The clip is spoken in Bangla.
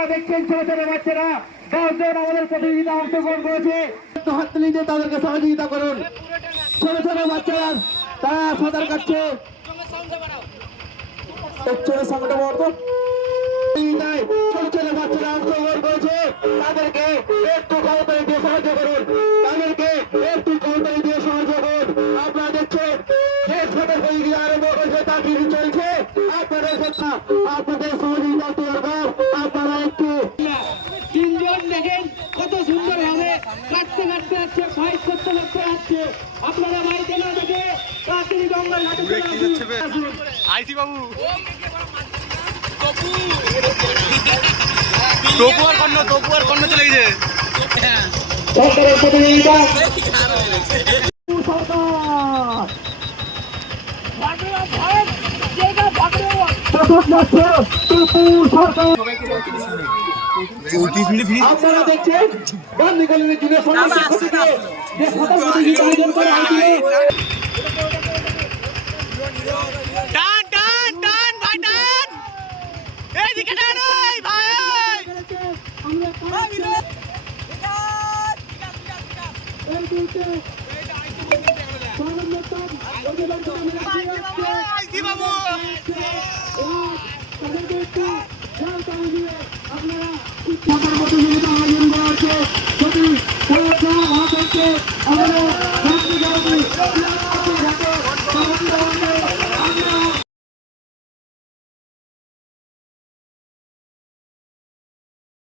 আপনারা দেখছেন ছোট ছোট বাচ্চারা 10 জন আমাদের প্রতিযোগিতা অংশগ্রহণ করেছে। হাততালি দিয়ে তাদেরকে সহযোগিতা করুন। ছোট ছোট বাচ্চারা তারা সাঁতার কাটছে। ছোট ছোট বাচ্চারা অংশগ্রহণ করেছে, তাদেরকে একটু করতালি দিয়ে সাহায্য করুন। তাদেরকে একটু করতালি দিয়ে সাহায্য করুন। আপনারা দেখছেন যে ছোট প্রতিযোগিতা আরম্ভ হয়েছে, তা কিন্তু চলছে। আপনাদের আপনাদের সহযোগিতা দরকার। আপনারা একটু তিনজন দেখেন কত সুন্দর ভাবে কাটতে কাটতে যাচ্ছে, ফাইট করতে করতে যাচ্ছে। আপনারা বাড়িতে না দেখে তাড়াতাড়ি গঙ্গার ঘাটে আসুন। আইসি বাবু তপু আর কর্ণ চলে গেছে। সরকারের প্রতিযোগিতা আপনারা দেখছেন গান্ধী কলেজের জুনিয়র সমাজের পক্ষ থেকে যে সাঁতার প্রতিযোগিতা আয়োজন করা হয়েছিল। আপনারা